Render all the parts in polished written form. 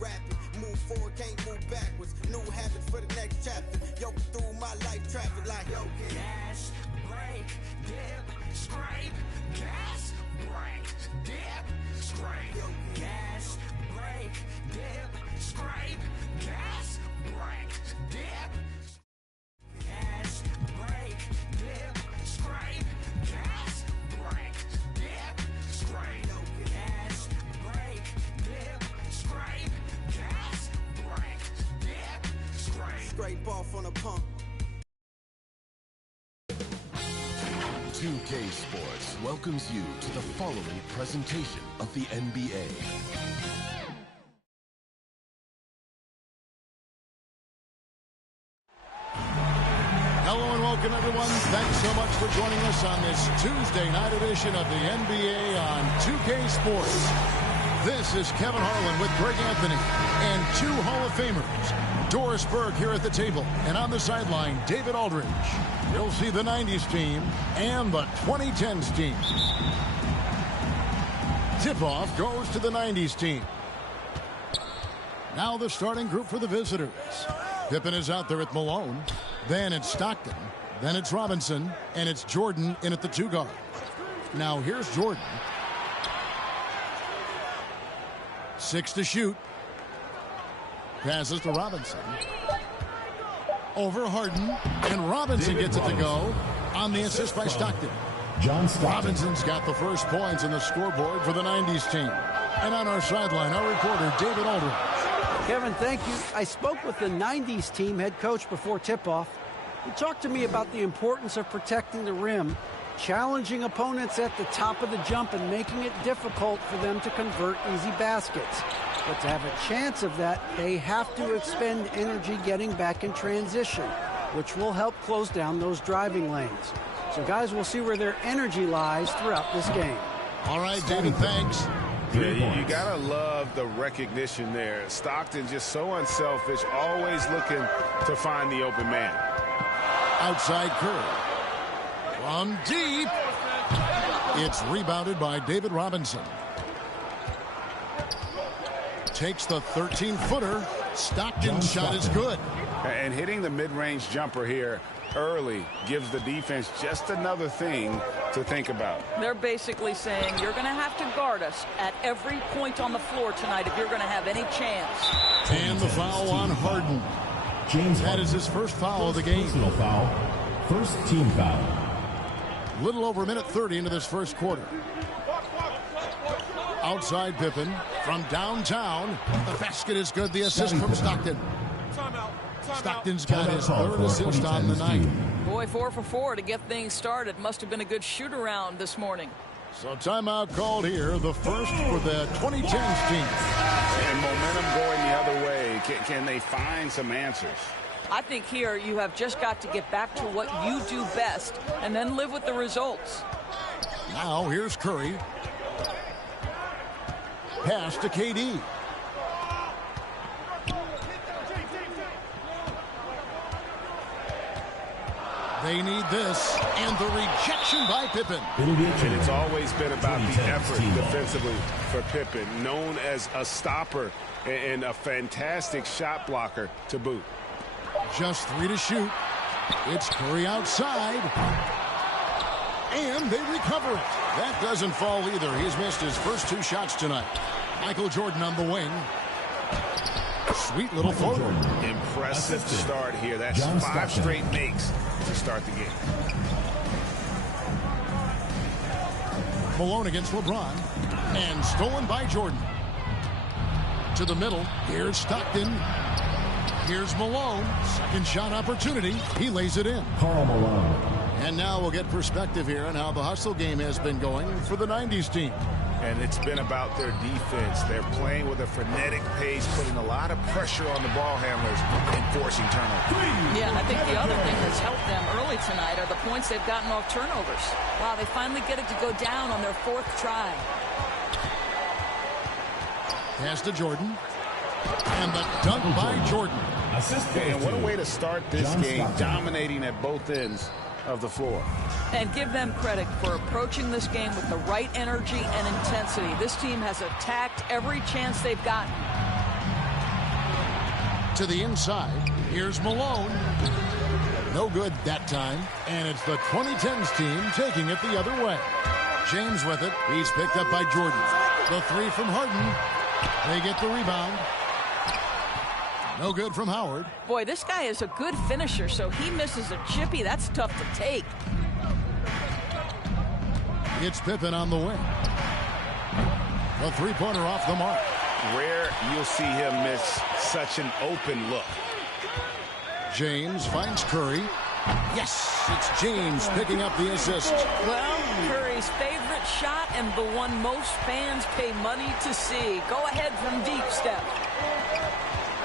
rapid. Move forward, can't move backwards. New habits for the next chapter. Yo, through my life traffic like yo. Gas, brake, dip, scrape. Gas, brake, dip, scrape. Gas, brake, dip, scrape. Gas, brake, dip. Gas, brake, dip, scrape. Gas, brake, dip, scrape. Gas, brake, dip, scrape. Gas, brake, dip, scrape. Scrape off on a pump. 2K Sports welcomes you to the following presentation of the NBA. Hello and welcome, everyone. Thanks so much for joining us on this Tuesday night edition of the NBA on 2K Sports. This is Kevin Harlan with Greg Anthony and two Hall of Famers. Doris Burke here at the table, and on the sideline, David Aldridge. You'll see the 90s team and the 2010s team. Tip-off goes to the 90s team. Now the starting group for the visitors. Pippen is out there at Malone. Then it's Stockton. Then it's Robinson. And it's Jordan in at the 2 guard. Now here's Jordan. 6 to shoot. Passes to Robinson. Over Harden. And Robinson gets it to go on the assist by Stockton. John Stockton. Robinson's got the first points in the scoreboard for the 90s team. And on our sideline, our reporter, David Aldridge. Kevin, thank you. I spoke with the 90s team head coach before tip-off. He talked to me about the importance of protecting the rim, challenging opponents at the top of the jump, and making it difficult for them to convert easy baskets. But to have a chance of that, they have to expend energy getting back in transition, which will help close down those driving lanes. So, guys, we'll see where their energy lies throughout this game. All right, David, thanks. Yeah, you gotta love the recognition there. Stockton just so unselfish, always looking to find the open man. Outside Curry. From deep. It's rebounded by David Robinson. Takes the 13-footer. Stockton's shot is good. And hitting the mid-range jumper here early gives the defense just another thing to think about. They're basically saying you're going to have to guard us at every point on the floor tonight if you're going to have any chance. And the foul on Harden. James That is his first foul of the game. Personal foul. First team foul. Little over a minute 30 into this first quarter. Outside Pippen from downtown. The basket is good. The assist from Stockton. Stockton's got his third assist on the night. Boy, 4 for 4 to get things started. Must have been a good shoot-around this morning. So timeout called here, the first for the 2010s team. And momentum going the other way. Can they find some answers? I think here you have just got to get back to what you do best and then live with the results. Now here's Curry. Pass to KD. They need this, and the rejection by Pippen. And it's always been about the effort defensively for Pippen, known as a stopper and a fantastic shot blocker to boot. Just 3 to shoot. It's Curry outside. And they recover it. That doesn't fall either. He's missed his first 2 shots tonight. Michael Jordan on the wing. Sweet little floater. Impressive start here. That's 5 straight makes to start the game. Malone against LeBron. And stolen by Jordan. To the middle. Here's Stockton. Here's Malone. Second shot opportunity. He lays it in. Karl Malone. And now we'll get perspective here on how the hustle game has been going for the 90s team. And it's been about their defense. They're playing with a frenetic pace, putting a lot of pressure on the ball handlers and forcing turnovers. Yeah, and I think the other thing that's helped them early tonight are the points they've gotten off turnovers. Wow, they finally get it to go down on their 4th try. Pass to Jordan. And the dunk by Jordan. And what a way to start this game, dominating at both ends of the floor. And give them credit for approaching this game with the right energy and intensity. This team has attacked every chance they've gotten. To the inside. Here's Malone. No good that time. And it's the 2010s team taking it the other way. James with it. He's picked up by Jordan. The three from Harden. They get the rebound. No good from Howard. Boy, this guy is a good finisher, so he misses a chippy. That's tough to take. It's Pippen on the wing. The three-pointer off the mark. Rare you'll see him miss such an open look. James finds Curry. Yes, it's James picking up the assist. Well, Curry's favorite shot and the one most fans pay money to see. Go ahead from deep, Steph.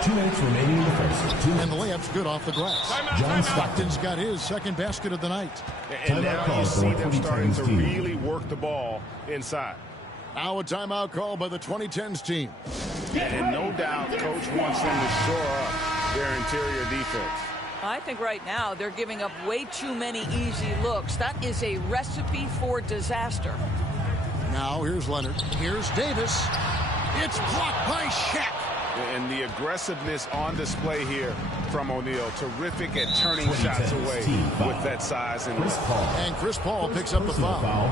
2 minutes remaining in the first. And the layup's good off the glass. John Stockton's got his second basket of the night. And now you see them starting to really work the ball inside. Now a timeout call by the 2010s team. And no doubt Coach wants them to shore up their interior defense. I think right now they're giving up way too many easy looks. That is a recipe for disaster. Now here's Leonard. Here's Davis. It's blocked by Shaq. And the aggressiveness on display here from O'Neal. Terrific at turning shots away with that size and Chris Paul. And Chris Paul picks up the foul.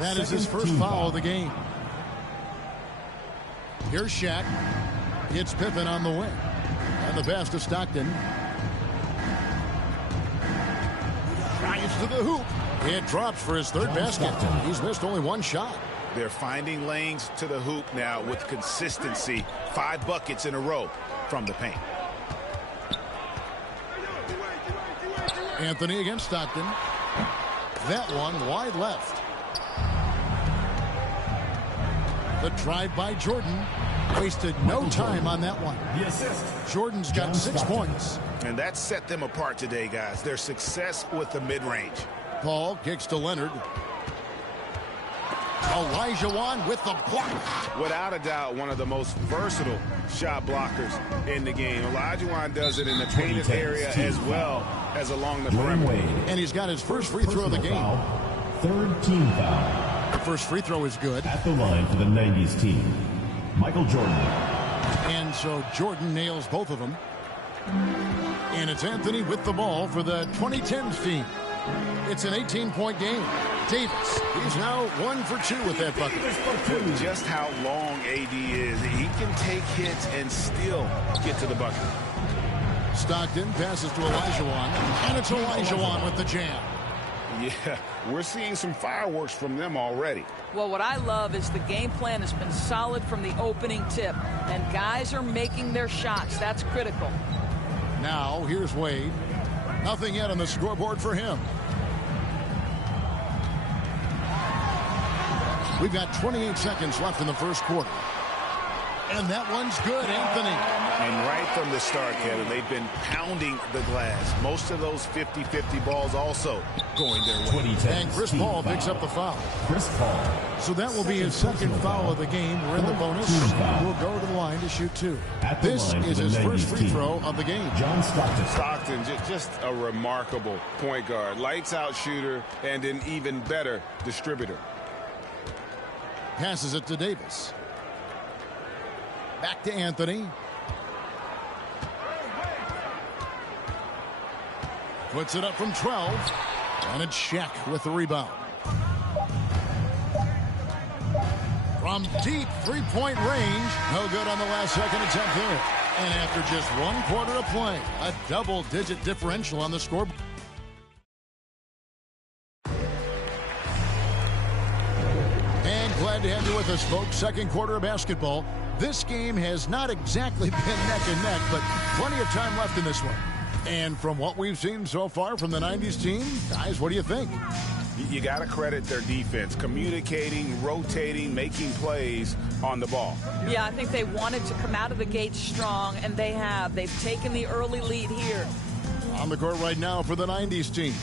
That is his first foul of the game. Here's Shaq. It's Pippen on the wing. And the pass to Stockton. Drives to the hoop. It drops for his third basket. He's missed only one shot. They're finding lanes to the hoop now with consistency. 5 buckets in a row from the paint. Anthony against Stockton. That one wide left. The drive by Jordan. Wasted no time on that one. Jordan's got 6 points. And that set them apart today, guys. Their success with the mid-range. Paul kicks to Leonard. Olajuwon with the block. Without a doubt, one of the most versatile shot blockers in the game. Olajuwon does it in the painted area as well as along the perimeter. And he's got his first free throw of the game. Third team foul. The first free throw is good. At the line for the 90s team, Michael Jordan. And so Jordan nails both of them. And it's Anthony with the ball for the 2010s team. It's an 18-point game. Davis, he's now 1 for 2 with that bucket. With just how long AD is, he can take hits and still get to the bucket. Stockton passes to Olajuwon, and it's Olajuwon with the jam. Yeah, we're seeing some fireworks from them already. Well, what I love is the game plan has been solid from the opening tip, and guys are making their shots. That's critical. Now, here's Wade. Nothing yet on the scoreboard for him. We've got 28 seconds left in the first quarter. And that one's good, Anthony. And right from the start, Kevin, they've been pounding the glass. Most of those 50-50 balls also going their way. And Chris Paul picks up the foul. Chris Paul. So that will be his second foul of the game. We're in the bonus. We'll go to the line to shoot 2. This is his first free throw of the game. John Stockton. Stockton, just a remarkable point guard. Lights out shooter and an even better distributor. Passes it to Davis. Back to Anthony. Puts it up from 12. And it's Shaq with the rebound. From deep three-point range. No good on the last second attempt there. And after just 1 quarter of play, a double-digit differential on the scoreboard. Glad to have you with us, folks. Second quarter of basketball. This game has not exactly been neck and neck, but plenty of time left in this one. And from what we've seen so far from the 90s team, guys, what do you think? You got to credit their defense, communicating, rotating, making plays on the ball. Yeah, I think they wanted to come out of the gate strong, and they have. They've taken the early lead here. On the court right now for the 90s team,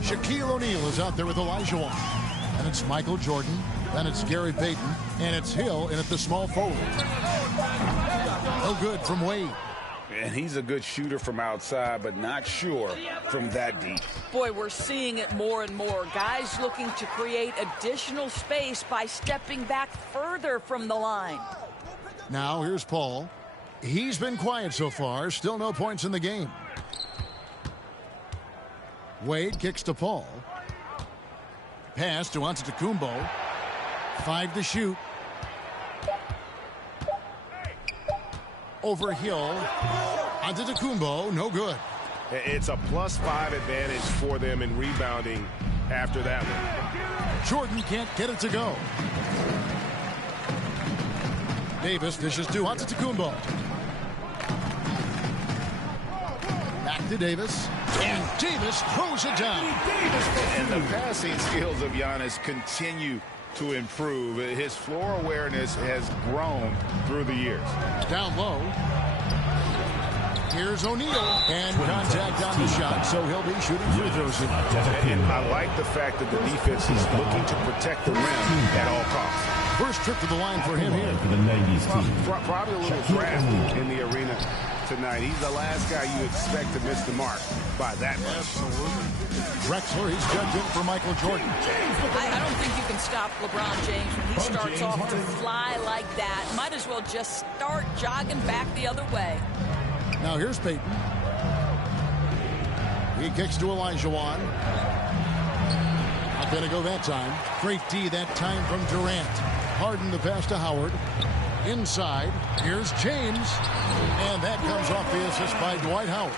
Shaquille O'Neal is out there with Olajuwon. And it's Michael Jordan. Then it's Gary Payton, and it's Hill in at the small forward. No good from Wade. And he's a good shooter from outside, but not sure from that deep. Boy, we're seeing it more and more. Guys looking to create additional space by stepping back further from the line. Now here's Paul. He's been quiet so far. Still no points in the game. Wade kicks to Paul. Pass to Antetokounmpo. 5 to shoot. Over Hill. Antetokounmpo, no good. It's a +5 advantage for them in rebounding after that one. Jordan can't get it to go. Davis dishes to Antetokounmpo. Back to Davis. And Davis throws it down. And the passing skills of Giannis continue to improve. His floor awareness has grown through the years. Down low. Here's O'Neal. And contact on the shot, so he'll be shooting free throws. And I like the fact that the defense is looking to protect the rim at all costs. First trip to the line for him here. For the 90s team. Probably a little drafty in the arena tonight. He's the last guy you expect to miss the mark by that much. Absolutely. Drexler, he's jumped in for Michael Jordan. I don't think you can stop LeBron James when he starts off to fly like that. Might as well just start jogging back the other way. Now here's Payton. He kicks to Olajuwon. Not going to go that time. Great D that time from Durant. Harden the pass to Howard. Inside, here's James. And that comes off the assist by Dwight Howard.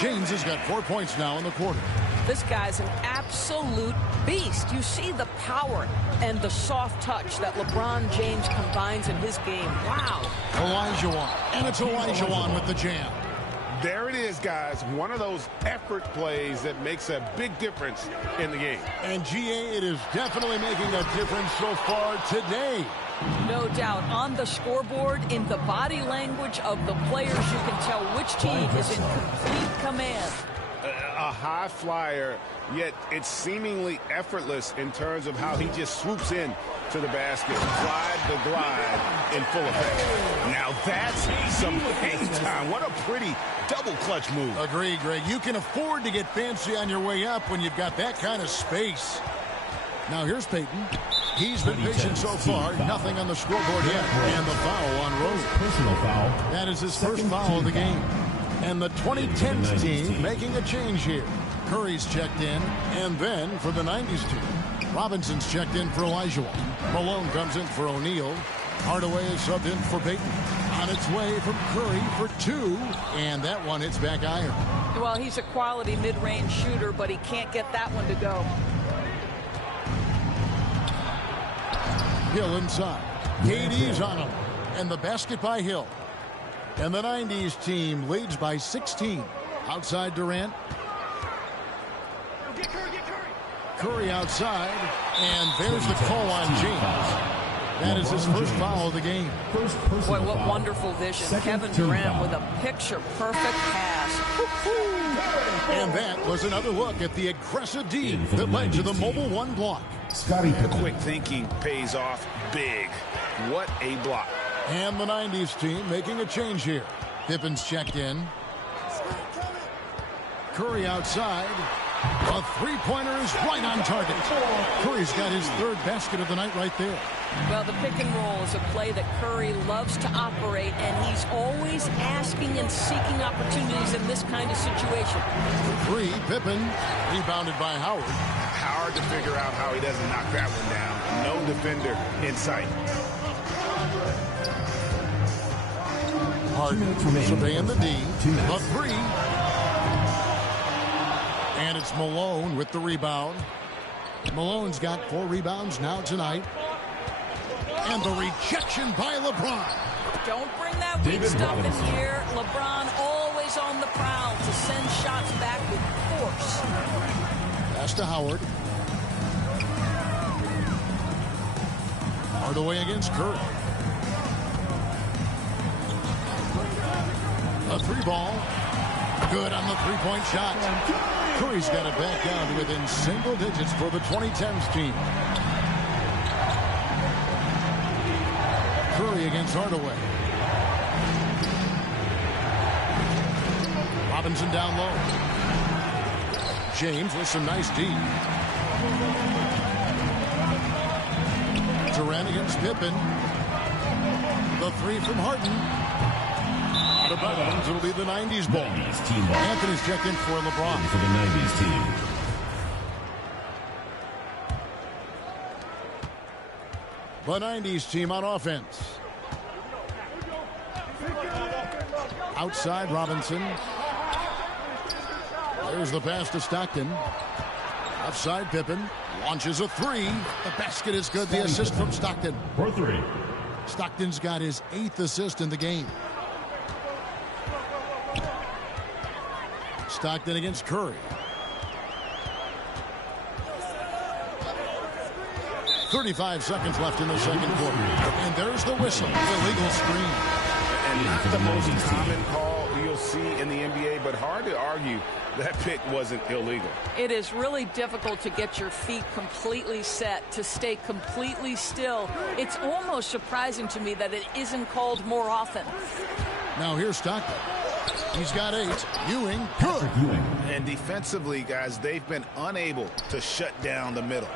James has got 4 points now in the quarter. This guy's an absolute beast. You see the power and the soft touch that LeBron James combines in his game. Wow. Olajuwon. And it's Olajuwon with the jam. There it is, guys. One of those effort plays that makes a big difference in the game. And GA, it is definitely making a difference so far today. No doubt. On the scoreboard, in the body language of the players, you can tell which team is in complete command. A high flyer, yet it's seemingly effortless in terms of how he just swoops in to the basket. The glide in full effect. Now that's some hang time. What a pretty double clutch move. Agreed, Greg. You can afford to get fancy on your way up when you've got that kind of space. Now here's Payton. He's been patient so far. Nothing on the scoreboard yet. And the foul on Rose. Personal foul. That is his first foul of the game. And the 2010s team making a change here. Curry's checked in. And then for the 90s team, Robinson's checked in for Olajuwon. Malone comes in for O'Neal. Hardaway is subbed in for Payton. On its way from Curry for 2. And that one hits back iron. Well, he's a quality mid-range shooter, but he can't get that one to go. Hill inside. KD's on him. And the basket by Hill. And the 90s team leads by 16. Outside Durant. Curry outside. And there's the call on James. That is his first foul of the game. Boy, what wonderful vision. Kevin Durant with a picture-perfect pass. And that was another look at the aggressive D that led to the Mobile One block. Scottie Pippen. Quick thinking pays off big. What a block. And the 90s team making a change here. Pippen's checked in. Curry outside. A three-pointer is right on target. Curry's got his third basket of the night right there. Well, the pick and roll is a play that Curry loves to operate, and he's always asking and seeking opportunities in this kind of situation. Three, Pippen, rebounded by Howard. Hard to figure out how he doesn't knock that one down. No defender in sight. Harden surveying the D. A three. And it's Malone with the rebound. Malone's got 4 rebounds now tonight. And the rejection by LeBron. Don't bring that weak stuff in here. LeBron always on the prowl to send shots back with force. Pass to Howard. Hardaway against Curry. A 3-ball. Good on the three-point shot. Curry's got it back down to within single digits for the 2010s team. Curry against Hardaway. Robinson down low. James with some nice D. Durant against Pippen. The three from Harden. of bounds. It'll be the 90s ball. 90s team ball. Anthony's checked in for LeBron. For the 90s team. The 90s team on offense. Outside Robinson. There's the pass to Stockton. Offside Pippen. Launches a three. The basket is good. The assist from Stockton. For three. Stockton's got his 8th assist in the game. Stockton against Curry. 35 seconds left in the second quarter. And there's the whistle. Illegal screen. And not the most common call you'll see in the NBA, but hard to argue that pick wasn't illegal. It is really difficult to get your feet completely set, to stay completely still. It's almost surprising to me that it isn't called more often. Now here's Stockton. He's got 8. Ewing, good. And defensively, guys, they've been unable to shut down the middle.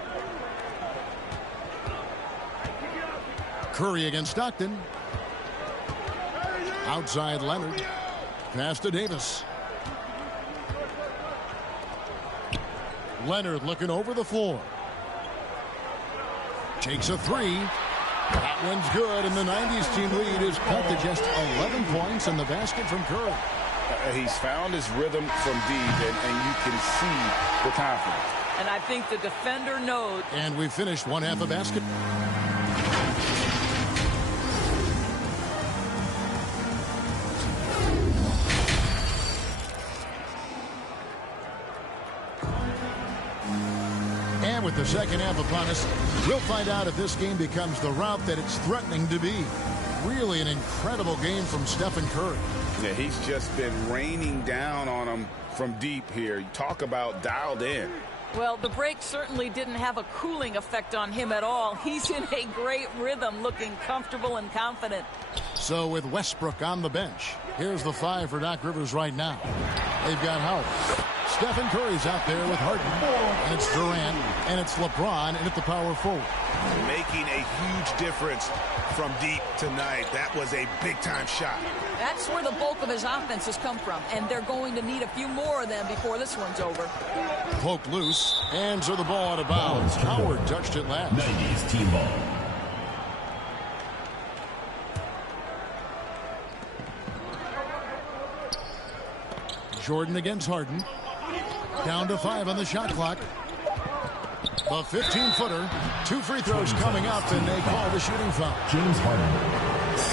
Curry against Stockton. Outside Leonard. Pass to Davis. Leonard looking over the floor. Takes a 3. That one's good, and the 90s team lead is cut to just 11 points in the basket from Curry. He's found his rhythm from deep, and you can see the confidence. And I think the defender knows. And we finished one half of basketball. And with the second half upon us, we'll find out if this game becomes the route that it's threatening to be. Really an incredible game from Stephen Curry. Yeah, he's just been raining down on him from deep here. Talk about dialed in. Well, the break certainly didn't have a cooling effect on him at all. He's in a great rhythm, looking comfortable and confident. So with Westbrook on the bench, here's the 5 for Doc Rivers right now. They've got Howard. Stephen Curry's out there with Harden. And it's Durant. And it's LeBron and at the power forward. Making a huge difference from deep tonight. That was a big-time shot. That's where the bulk of his offense has come from, and they're going to need a few more of them before this one's over. Poke loose. Hands are the ball out of bounds. Howard touched it last. 90s team ball. Jordan against Harden. Down to 5 on the shot clock. The 15-footer. 2 free throws coming up, and they call the shooting foul. James Harden.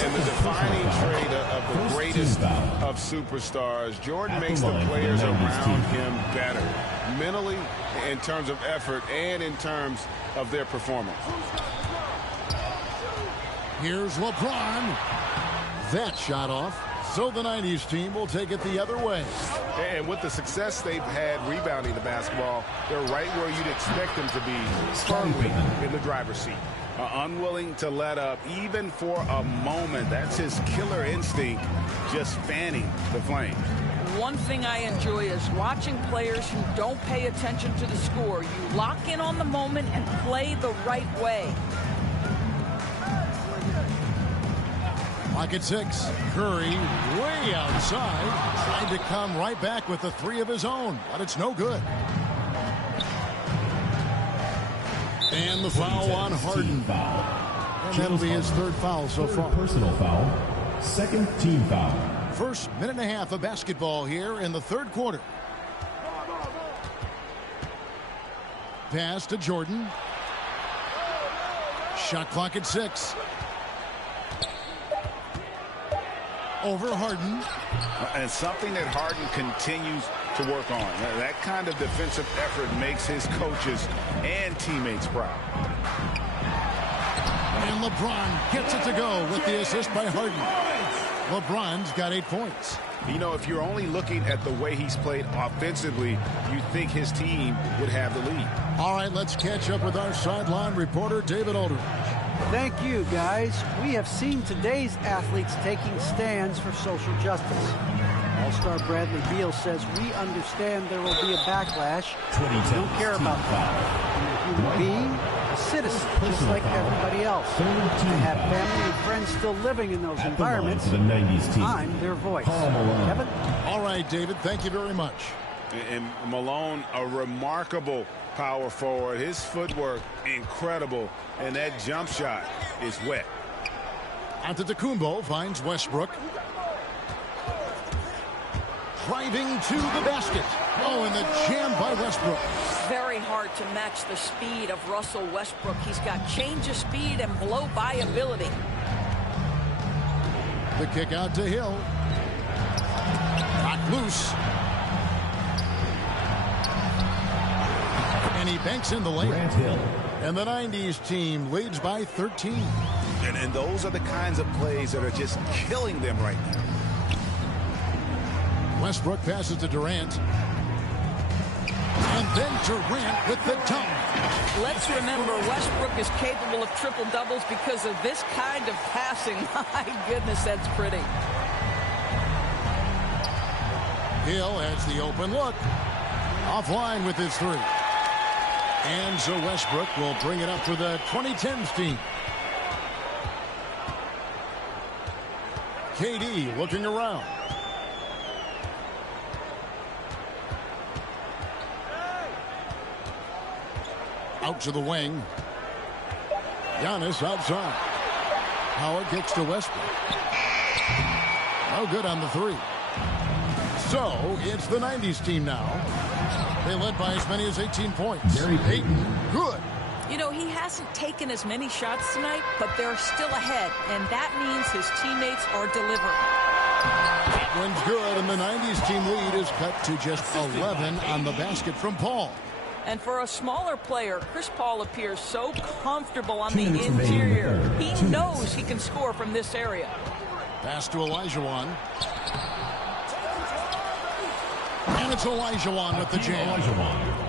And the defining trait of the greatest of superstars, Jordan makes the players around him better, mentally, in terms of effort, and in terms of their performance. Here's LeBron. That shot off. So the 90s team will take it the other way. And with the success they've had rebounding the basketball, they're right where you'd expect them to be, firmly in the driver's seat. Unwilling to let up, even for a moment. That's his killer instinct, just fanning the flames. One thing I enjoy is watching players who don't pay attention to the score. You lock in on the moment and play the right way. Lock at 6. Curry way outside. Tried to come right back with the 3 of his own, but it's no good. And the foul on Harden. And that'll be his 3rd foul so far. Personal foul. 2nd team foul. First minute and a half of basketball here in the 3rd quarter. Pass to Jordan. Shot clock at 6. Over Harden. And something that Harden continues to work on. That kind of defensive effort makes his coaches and teammates proud. And LeBron gets it to go with the assist by Harden. LeBron's got 8 points. You know, if you're only looking at the way he's played offensively, you think his team would have the lead. All right, let's catch up with our sideline reporter, David Aldridge. Thank you, guys. We have seen today's athletes taking stands for social justice. All-star Bradley Beal says we understand there will be a backlash. We don't care about that. You're a human being, a citizen. citizen, just like everybody else. I have family and friends still living in those environments. For the 90s team, I'm their voice. Kevin? All right, David, thank you very much. And Malone, a remarkable power forward. His footwork, incredible. And that jump shot is wet. Antetokounmpo finds Westbrook. Driving to the basket. Oh, and the jam by Westbrook. Very hard to match the speed of Russell Westbrook. He's got change of speed and blow-by ability. The kick out to Hill. Knocked loose. And he banks in the lane. And the 90s team leads by 13. And those are the kinds of plays that are just killing them right now. Westbrook passes to Durant. And then Durant with the dunk. Let's remember, Westbrook is capable of triple-doubles because of this kind of passing. My goodness, that's pretty. Hill has the open look. Offline with his three. And so Westbrook will bring it up for the 2010s team. KD looking around. Out to the wing. Giannis outside. Howard kicks to Westbrook. No good on the three. So it's the 90s team now. They led by as many as 18 points. Gary Payton, good. You know, he hasn't taken as many shots tonight, but they're still ahead, and that means his teammates are delivering. That one's good, and the 90s team lead is cut to just 11 on the basket from Paul. And for a smaller player, Chris Paul appears so comfortable on the interior. He knows he can score from this area. Pass to Olajuwon. And it's Olajuwon with the jam.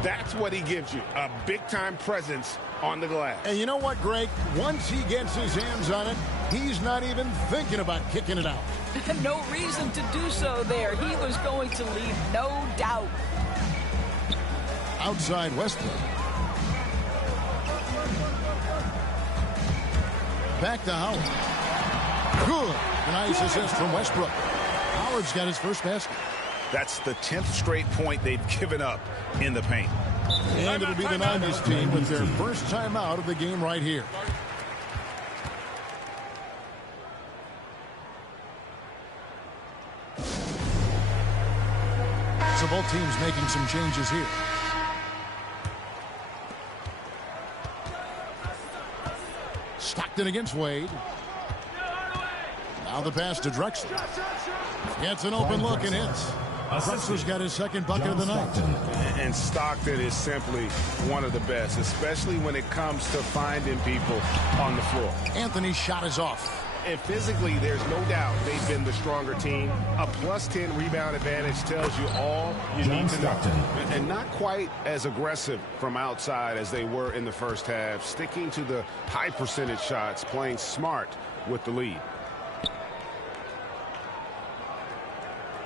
That's what he gives you, a big-time presence on the glass. And you know what, Greg? Once he gets his hands on it, he's not even thinking about kicking it out. No reason to do so there. He was going to leave, no doubt. Outside Westbrook. Back to Howard. Good. Nice assist from Westbrook. Howard's got his first basket. That's the 10th straight point they've given up in the paint. And it'll be the 90s team with their first time out of the game right here. So both teams making some changes here. Stockton against Wade. Now the pass to Drexler. Gets an open look and hits. Drexler's got his second bucket of the night. And Stockton is simply one of the best, especially when it comes to finding people on the floor. Anthony's shot is off. And physically, there's no doubt they've been the stronger team. A plus 10 rebound advantage tells you all you need to know. And not quite as aggressive from outside as they were in the first half, sticking to the high percentage shots, playing smart with the lead.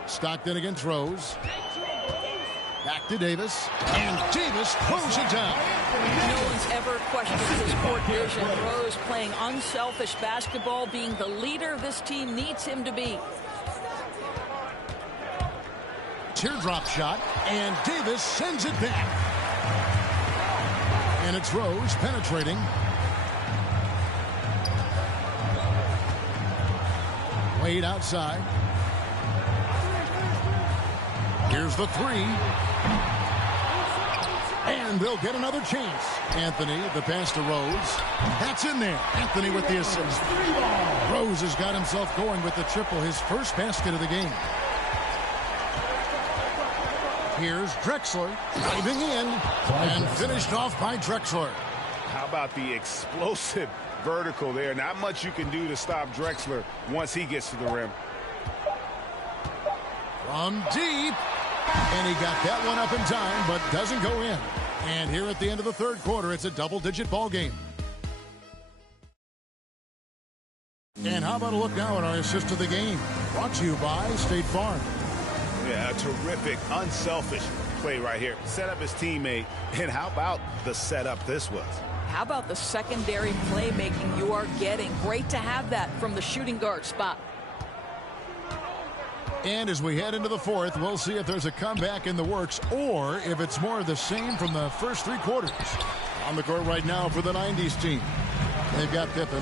Stockton against Rose. Back to Davis. And Davis throws it down. No one's ever questioned his court vision. Rose playing unselfish basketball, being the leader this team needs him to be. Teardrop shot, and Davis sends it back. And it's Rose penetrating. Wade outside. Here's the three. And they'll get another chance. Anthony, the pass to Rose. That's in there. Anthony with the assist. Rose has got himself going with the triple, his first basket of the game. Here's Drexler driving in and finished off by Drexler. How about the explosive vertical there? Not much you can do to stop Drexler once he gets to the rim. From deep. And he got that one up in time, but doesn't go in. And here at the end of the third quarter, it's a double-digit ball game. And how about a look now at our assist of the game? Brought to you by State Farm. Yeah, a terrific, unselfish play right here. Set up his teammate. And how about the setup this was? How about the secondary playmaking you are getting? Great to have that from the shooting guard spot. And as we head into the fourth, we'll see if there's a comeback in the works or if it's more of the same from the first three quarters. On the court right now for the 90s team. They've got Pippen.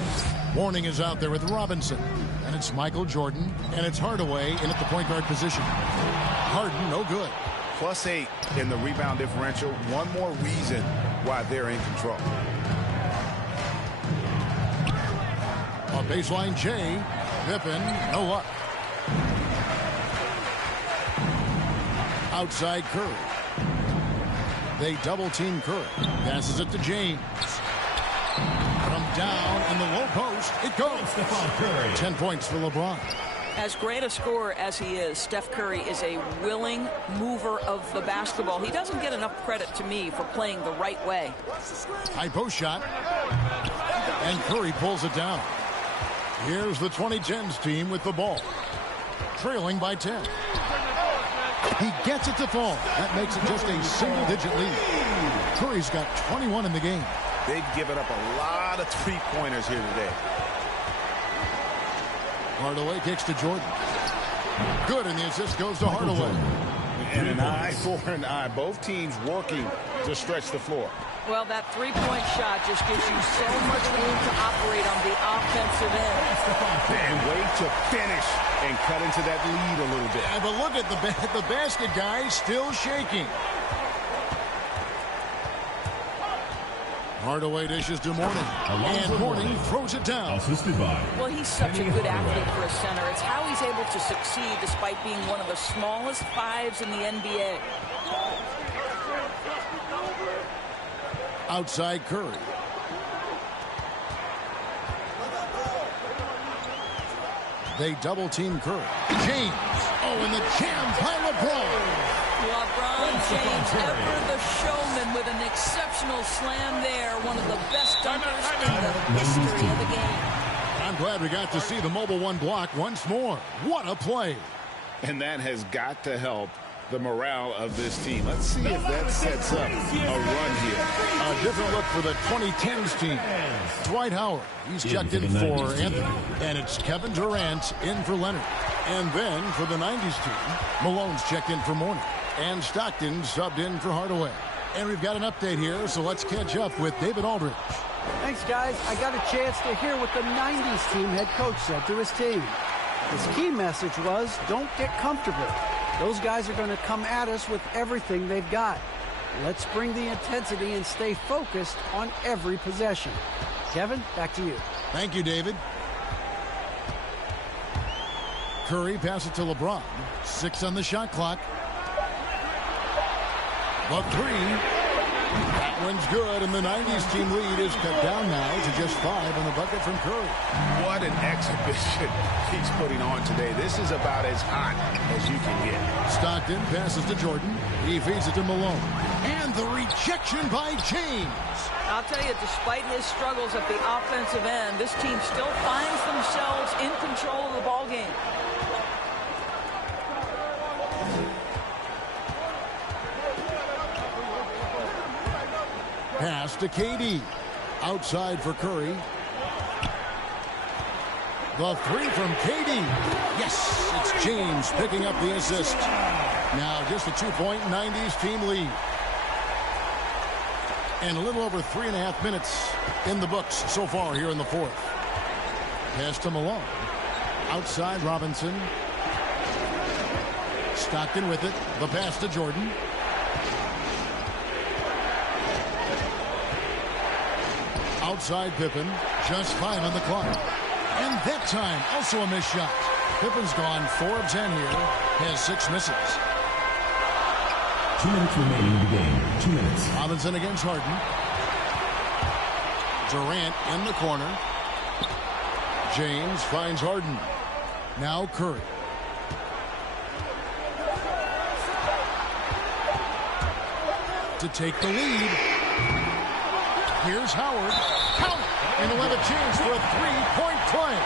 Warning is out there with Robinson. And it's Michael Jordan. And it's Hardaway in at the point guard position. Harden, no good. +8 in the rebound differential. One more reason why they're in control. On baseline, Jay. Pippen, no luck. Outside Curry. They double team Curry. Passes it to James. From down in the low post, it goes. 10 points for LeBron. As great a scorer as he is, Steph Curry is a willing mover of the basketball. He doesn't get enough credit to me for playing the right way. High post shot. And Curry pulls it down. Here's the 2010s team with the ball. Trailing by 10. He gets it to fall. That makes it just a single-digit lead. Curry's got 21 in the game. They've given up a lot of three-pointers here today. Hardaway kicks to Jordan. Good, and the assist goes to Hardaway. And an eye for an eye. Both teams working to stretch the floor. Well, that three-point shot just gives you so much room to operate on the offensive end. And wait to finish and cut into that lead a little bit. Yeah, but look at the basket guy still shaking. Hardaway dishes to Mourning. And Mourning throws it down. Assisted by. Well, he's such a good athlete for a center. It's how he's able to succeed despite being one of the smallest fives in the NBA. Outside Curry. They double team Curry. James. Oh, and the jam by LeBron. LeBron James, ever the showman with an exceptional slam there. One of the best dunkers in the history of the game. I'm glad we got to see the Mobile One block once more. What a play. And that has got to help the morale of this team. Let's see if that sets up a run here. A different look for the 2010s team. Dwight Howard, he's checked in for Anthony. And it's Kevin Durant in for Leonard. And then for the 90s team, Malone's checked in for Mourning. And Stockton subbed in for Hardaway. And we've got an update here, so let's catch up with David Aldridge. Thanks, guys. I got a chance to hear what the 90s team head coach said to his team. His key message was, don't get comfortable. Those guys are going to come at us with everything they've got. Let's bring the intensity and stay focused on every possession. Kevin, back to you. Thank you, David. Curry passes to LeBron. 6 on the shot clock. The three. That one's good, and the 90s team lead is cut down now to just 5 on the bucket from Curry. What an exhibition he's putting on today. This is about as hot as you can get. Stockton passes to Jordan. He feeds it to Malone. And the rejection by James. I'll tell you, despite his struggles at the offensive end, this team still finds themselves in control of the ball game. Pass to KD. Outside for Curry. The three from KD. Yes, it's James picking up the assist. Now just a 2-point 90s team lead. And a little over 3.5 minutes in the books so far here in the fourth. Pass to Malone. Outside Robinson. Stockton with it. The pass to Jordan. Outside Pippen, just 5 on the clock. And that time, also a missed shot. Pippen's gone 4 of 10 here, has 6 misses. 2 minutes remaining in the game. 2 minutes. Robinson against Harden. Durant in the corner. James finds Harden. Now Curry. To take the lead. Here's Howard. Count it! And he'll have a chance for a 3-point play.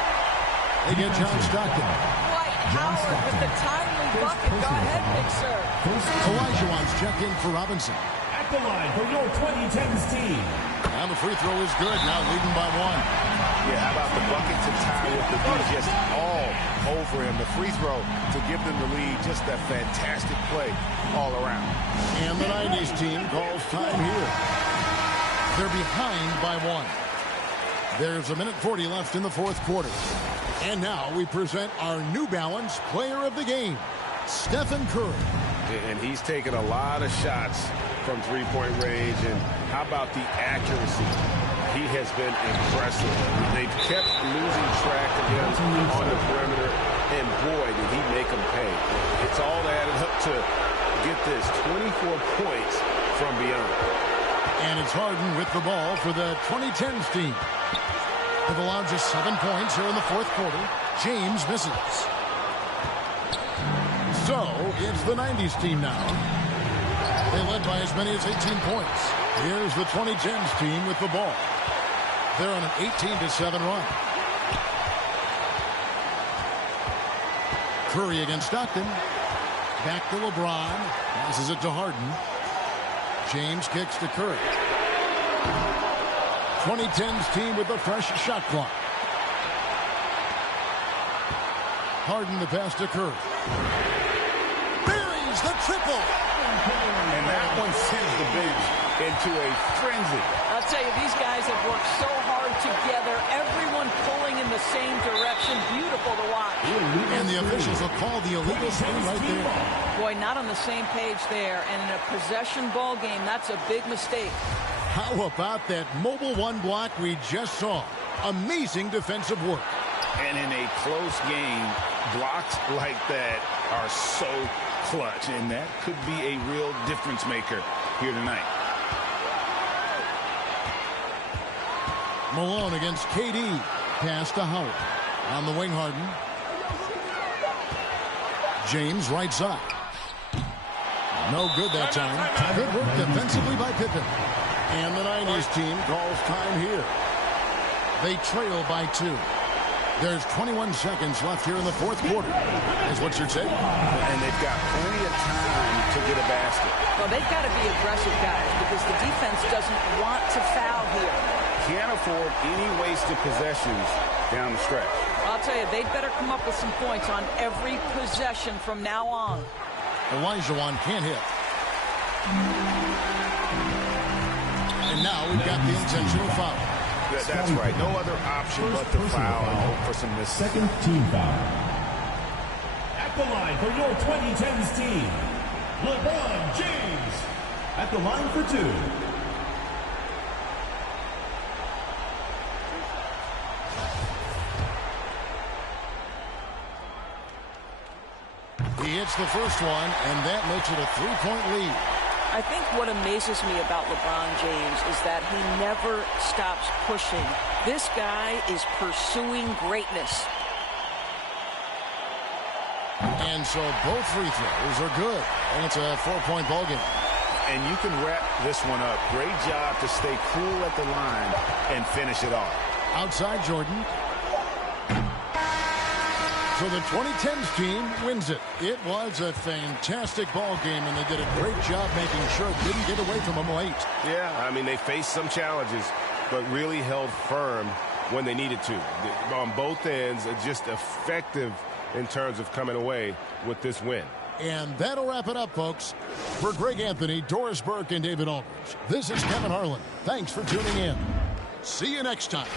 They get John Stockton. Boy, Howard with the timely bucket. Go ahead, Big Sir. Olajuwon's checked in for Robinson. At the line for your 2010s team. And the free throw is good, now leading by 1. Yeah, how about the bucket to tie with the D just all over him. The free throw to give them the lead. Just a fantastic play all around. And the 90s team calls time here. They're behind by 1. There's 1:40 left in the fourth quarter. And now we present our New Balance Player of the Game, Stephen Curry. And he's taken a lot of shots from three-point range. And how about the accuracy? He has been impressive. They've kept losing track of him on the perimeter. And boy, did he make them pay. It's all added up to, get this, 24 points from beyond. And it's Harden with the ball for the 2010s team. They've allowed just 7 points here in the fourth quarter. James misses. So it's the 90s team now. They led by as many as 18 points. Here's the 2010s team with the ball. They're on an 18-7 run. Curry against Stockton. Back to LeBron. Passes it to Harden. James kicks to Curry. 2010's team with the fresh shot clock. Harden the pass to Curry. Buries the triple. And that one sends the bench into a frenzy. I'll tell you, these guys have worked so hard together. Everyone pulling in the same direction. Beautiful to watch. And the officials will call the illegal spin right there. Boy, not on the same page there. And in a possession ball game, that's a big mistake. How about that mobile one block we just saw? Amazing defensive work. And in a close game, blocks like that are so clutch. And that could be a real difference maker here tonight. Malone against KD. Pass to Howard. On the wing, Harden. James right side. No good that time. Good work defensively by Pippen. And the 90s team calls time here. They trail by 2. There's 21 seconds left here in the fourth quarter, is what you're saying. And they've got plenty of time to get a basket. Well, they've got to be aggressive, guys, because the defense doesn't want to foul here. Can't afford any wasted possessions down the stretch. I'll tell you, they'd better come up with some points on every possession from now on. Olajuwon can't hit. And now we've got the intentional foul. That's right. No other option but to foul and hope for some misses. Second team foul. At the line for your 2010s team, LeBron James. At the line for 2. He hits the first one, and that makes it a 3-point lead. I think what amazes me about LeBron James is that he never stops pushing. This guy is pursuing greatness. And so both free throws are good. And it's a 4-point ball game. And you can wrap this one up. Great job to stay cool at the line and finish it off. Outside Jordan. So the 2010s team wins it. It was a fantastic ball game, and they did a great job making sure it didn't get away from them late. Yeah, I mean, they faced some challenges, but really held firm when they needed to. On both ends, just effective in terms of coming away with this win. And that'll wrap it up, folks. For Greg Anthony, Doris Burke, and David Aldridge, this is Kevin Harlan. Thanks for tuning in. See you next time.